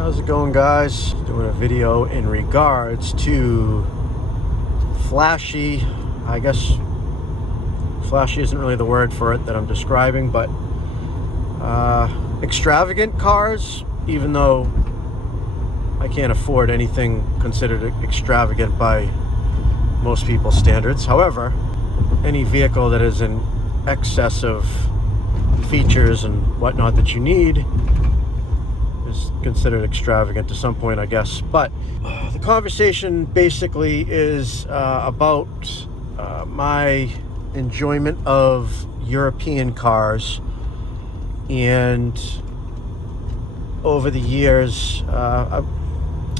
How's it going, guys? Doing a video in regards to flashy, I guess flashy isn't really the word for it that I'm describing, but extravagant cars, even though I can't afford anything considered extravagant by most people's standards. However, any vehicle that is in excess of features and whatnot that you need is considered extravagant to some point, I guess. But the conversation basically is about my enjoyment of European cars, and over the years, I'm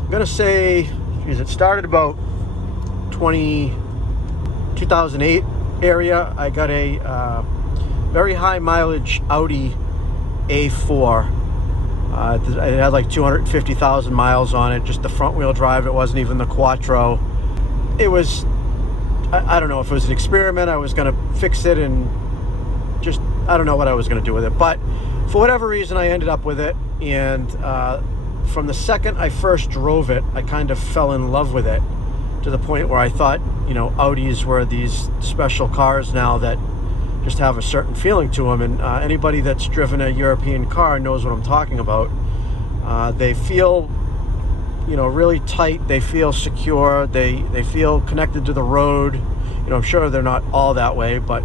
gonna say, geez, it started about 2008 area. I got a very high mileage Audi A4. It had like 250,000 miles on it, just the front wheel drive. It wasn't even the Quattro. It was, I don't know if it was an experiment. I was gonna fix it and just, I don't know what I was gonna do with it. But for whatever reason, I ended up with it. And from the second I first drove it, I kind of fell in love with it, to the point where I thought, you know, Audis were these special cars now that just have a certain feeling to them. And anybody that's driven a European car knows what I'm talking about. They feel, you know, really tight. They feel secure. They feel connected to the road. You know, I'm sure they're not all that way, but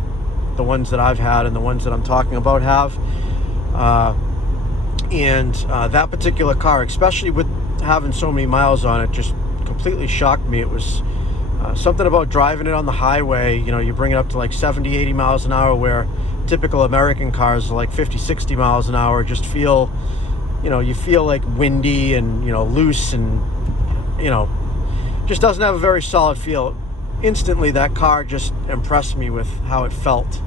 the ones that I've had and the ones that I'm talking about have. That particular car, especially with having so many miles on it, just completely shocked me. It was something about driving it on the highway. You know, you bring it up to like 70, 80 miles an hour, where typical American cars are like 50, 60 miles an hour. Just feel, you know, you feel like windy and, you know, loose, and, you know, just doesn't have a very solid feel. Instantly, that car just impressed me with how it felt,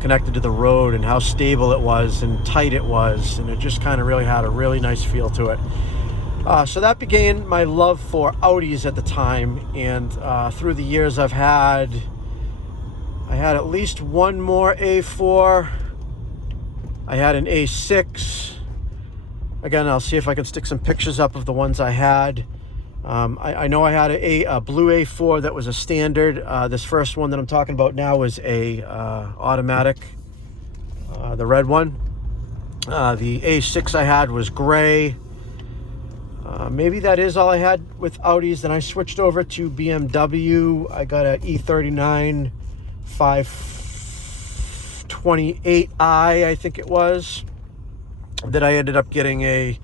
connected to the road, and how stable it was and tight it was. And it just kind of really had a really nice feel to it. So that began my love for Audis at the time, and through the years I had at least one more A4. I had an A6. Again, I'll see if I can stick some pictures up of the ones I had. I know I had a blue A4 that was a standard. This first one that I'm talking about now is a automatic, the red one. The A6 I had was gray. Maybe that is all I had with Audis. Then I switched over to BMW. I got an E39 528i, I think it was. Then I ended up getting a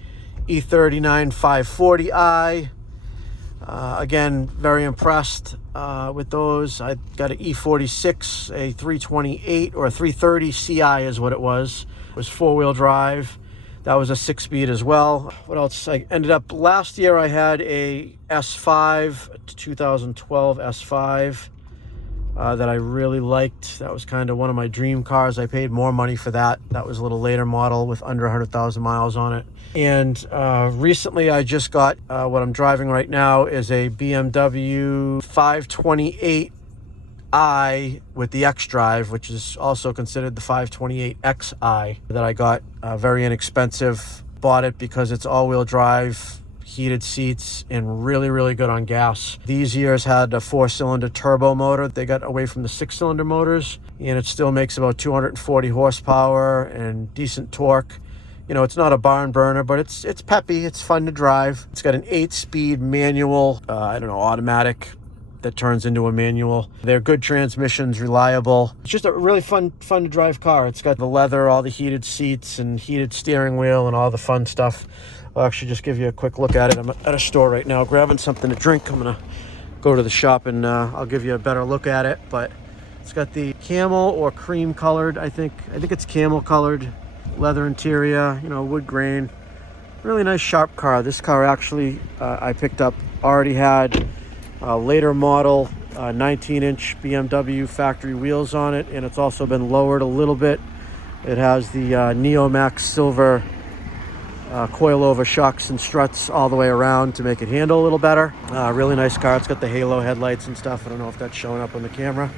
E39 540i. Again, very impressed with those. I got an E46, a 328 or a 330 CI is what it was. It was four-wheel drive. That was a 6-speed as well. What else? I ended up, last year I had a S5, 2012 S5 that I really liked. That was kind of one of my dream cars. I paid more money for that. That was a little later model with under 100,000 miles on it. And recently I just got, what I'm driving right now is a BMW 528i with the X-Drive, which is also considered the 528xi, that I got very inexpensive. Bought it because it's all-wheel drive, heated seats, and really, really good on gas. These years had a 4-cylinder turbo motor. They got away from the 6-cylinder motors, and it still makes about 240 horsepower and decent torque. You know, it's not a barn burner, but it's peppy. It's fun to drive. It's got an 8-speed manual, automatic that turns into a manual. They're good transmissions, reliable. It's just a really fun to drive car. It's got the leather, all the heated seats and heated steering wheel and all the fun stuff. I'll actually just give you a quick look at it. I'm at a store right now grabbing something to drink. I'm gonna go to the shop and I'll give you a better look at it. But it's got the camel or cream colored, I think it's camel colored leather interior, you know, wood grain. Really nice sharp car. This car actually I picked up, already had later model 19-inch BMW factory wheels on it, and it's also been lowered a little bit. It has the Neomax silver coilover shocks and struts all the way around to make it handle a little better. Really nice car. It's got the halo headlights and stuff. I don't know if that's showing up on the camera,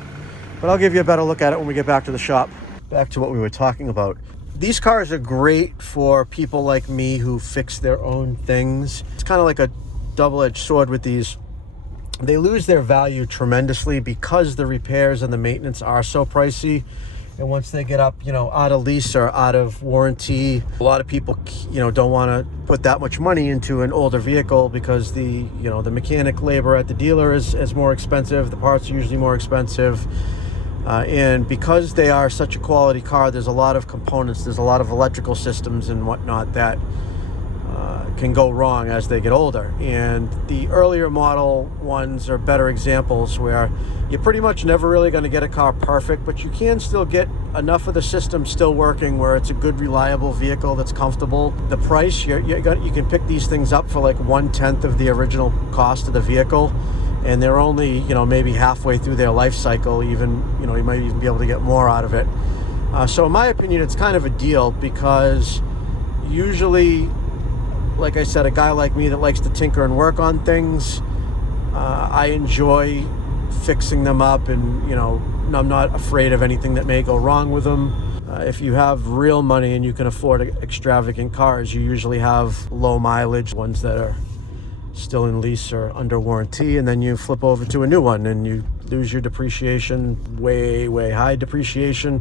but I'll give you a better look at it when we get back to the shop. Back to what we were talking about. These cars are great for people like me who fix their own things. It's kind of like a double-edged sword with these. They lose their value tremendously because the repairs and the maintenance are so pricey. And once they get up, out of lease or out of warranty, a lot of people, don't want to put that much money into an older vehicle because the mechanic labor at the dealer is more expensive. The parts are usually more expensive. And because they are such a quality car, there's a lot of components, there's a lot of electrical systems and whatnot that can go wrong as they get older. And the earlier model ones are better examples where you're pretty much never really going to get a car perfect, but you can still get enough of the system still working where it's a good, reliable vehicle that's comfortable. The price, you can pick these things up for like 1/10 of the original cost of the vehicle. And they're only, maybe halfway through their life cycle, even, you might even be able to get more out of it. So in my opinion, it's kind of a deal because usually, like I said, a guy like me that likes to tinker and work on things, I enjoy fixing them up, and, I'm not afraid of anything that may go wrong with them. If you have real money and you can afford extravagant cars, you usually have low mileage ones that are still in lease or under warranty, and then you flip over to a new one and you lose your depreciation, way high depreciation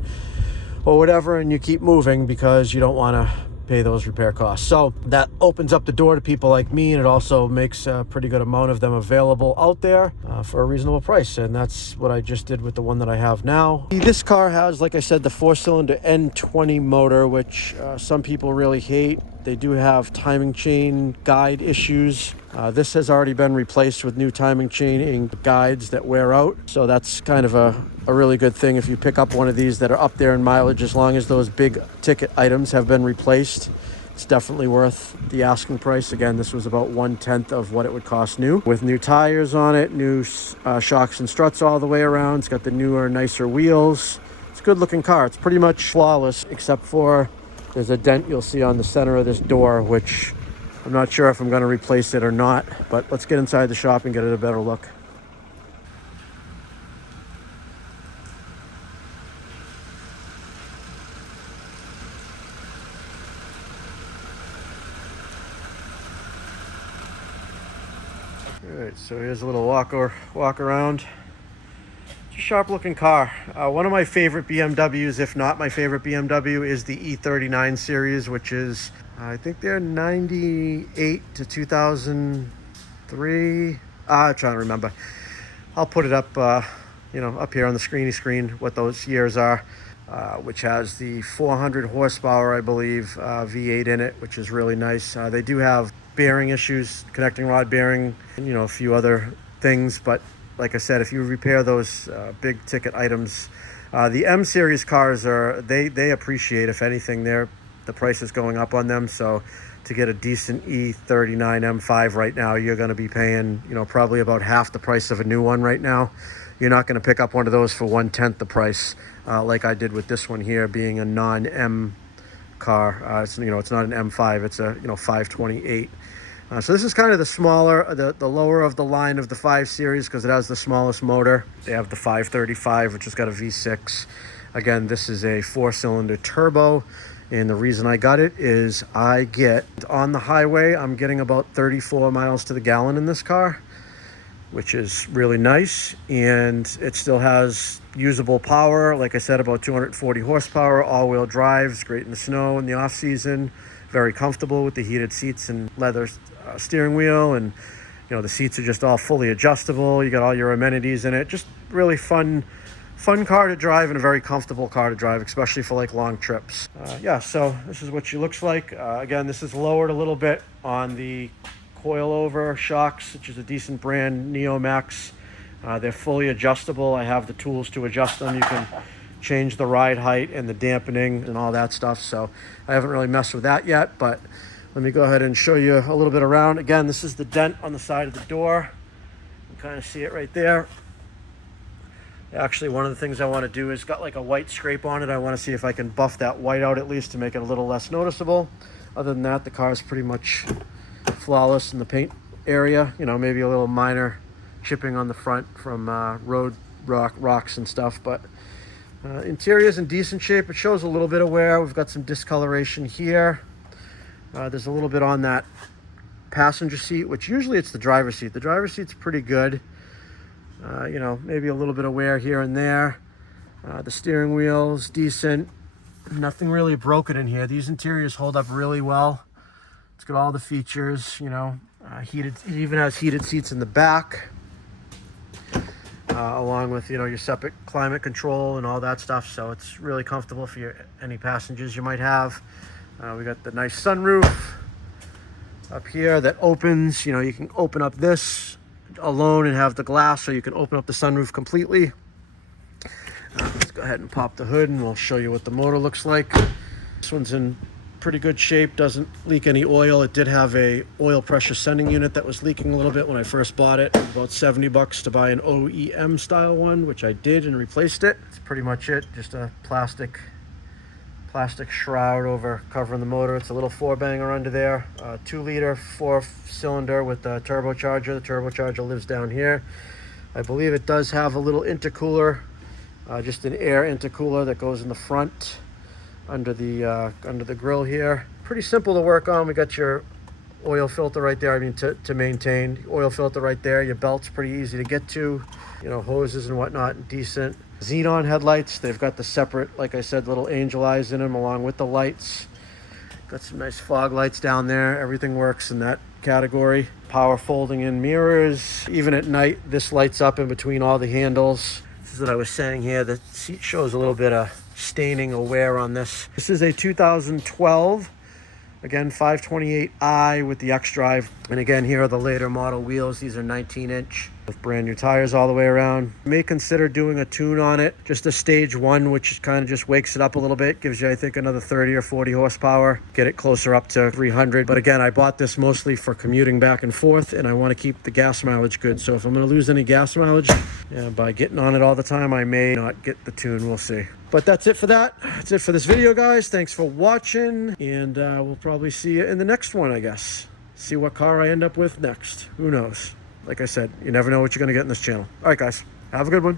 or whatever, and you keep moving because you don't want to pay those repair costs. So that opens up the door to people like me, and it also makes a pretty good amount of them available out there for a reasonable price. And that's what I just did with the one that I have now. This car has, like I said, the 4-cylinder N20 motor, which some people really hate. They do have timing chain guide issues. This has already been replaced with new timing chain guides that wear out. So that's kind of a really good thing if you pick up one of these that are up there in mileage. As long as those big ticket items have been replaced, it's definitely worth the asking price. Again, this was about 1/10 of what it would cost new. With new tires on it, new shocks and struts all the way around. It's got the newer, nicer wheels. It's a good looking car. It's pretty much flawless, except for there's a dent you'll see on the center of this door, which I'm not sure if I'm going to replace it or not, but let's get inside the shop and get it a better look. All right, so here's a little walk around. It's a sharp looking car. One of my favorite BMWs, if not my favorite BMW, is the E39 series, which is, I think they're 98 to 2003. I'm trying to remember. I'll put it up, up here on the screen, what those years are, which has the 400 horsepower, I believe, V8 in it, which is really nice. They do have bearing issues, connecting rod bearing, and, a few other things, but like I said, if you repair those big ticket items, the M series cars they appreciate. If anything, the price is going up on them. So to get a decent E39 M5 right now, you're going to be paying, probably about half the price of a new one right now. You're not going to pick up one of those for 1/10 the price, like I did with this one here, being a non-M car. It's not an M5, it's a 528. So this is kind of the smaller, the lower of the line of the 5 Series because it has the smallest motor. They have the 535, which has got a V6. Again, this is a 4-cylinder turbo, and the reason I got it is I get on the highway, I'm getting about 34 miles to the gallon in this car, which is really nice, and it still has usable power. Like I said, about 240 horsepower, all-wheel drive. It's great in the snow in the off-season. Very comfortable with the heated seats and leather steering wheel, and the seats are just all fully adjustable. You got all your amenities in it. Just really fun car to drive, and a very comfortable car to drive, especially for like long trips. So this is what she looks like. Again, this is lowered a little bit on the coilover shocks, which is a decent brand, Neomax. They're fully adjustable. I have the tools to adjust them. You can change the ride height and the dampening and all that stuff. So I haven't really messed with that yet, but let me go ahead and show you a little bit around. Again, this is the dent on the side of the door. You can kind of see it right there. Actually, one of the things I want to do is got like a white scrape on it. I want to see if I can buff that white out at least to make it a little less noticeable. Other than that, the car is pretty much flawless in the paint area. Maybe a little minor chipping on the front from road rocks and stuff, but Interior's in decent shape. It shows a little bit of wear. We've got some discoloration here. There's a little bit on that passenger seat, which usually it's the driver's seat. The driver's seat's pretty good. You know, maybe a little bit of wear here and there. The steering wheel's decent. Nothing really broken in here. These interiors hold up really well. It's got all the features, you know, heated. It even has heated seats in the back, along with, you know, your separate climate control and all that stuff. So it's really comfortable for any passengers you might have. We got the nice sunroof up here that opens. You know, you can open up this alone and have the glass, so you can open up the sunroof completely. Let's go ahead and pop the hood and we'll show you what the motor looks like. This one's in pretty good shape, doesn't leak any oil. It did have a oil pressure sending unit that was leaking a little bit when I first bought it. About 70 bucks to buy an OEM style one, which I did and replaced it. That's pretty much it. Just a plastic shroud over covering the motor. It's a little 4-banger under there. 2-liter 4-cylinder with the turbocharger. The turbocharger lives down here. I believe it does have a little intercooler, just an air intercooler that goes in the front under the grill here. Pretty simple to work on. We got your oil filter right there. I mean, to maintain, oil filter right there. Your belt's pretty easy to get to. You know, hoses and whatnot, decent. Xenon headlights. They've got the separate, like I said, little angel eyes in them along with the lights. Got some nice fog lights down there. Everything works in that category. Power folding in mirrors. Even at night, this lights up in between all the handles. This is what I was saying here. The seat shows a little bit of staining or wear on this. This is a 2012, again, 528i with the X-Drive. And again, here are the later model wheels. These are 19-inch with brand new tires all the way around. May consider doing a tune on it, just a stage 1, which kind of just wakes it up a little bit, gives you, I think, another 30 or 40 horsepower, get it closer up to 300. But again, I bought this mostly for commuting back and forth, and I want to keep the gas mileage good. So if I'm going to lose any gas mileage by getting on it all the time, I may not get the tune. We'll see. But that's it for that. That's it for this video, guys. Thanks for watching, and we'll probably see you in the next one, I guess. See what car I end up with next. Who knows? Like I said, you never know what you're going to get in this channel. All right, guys. Have a good one.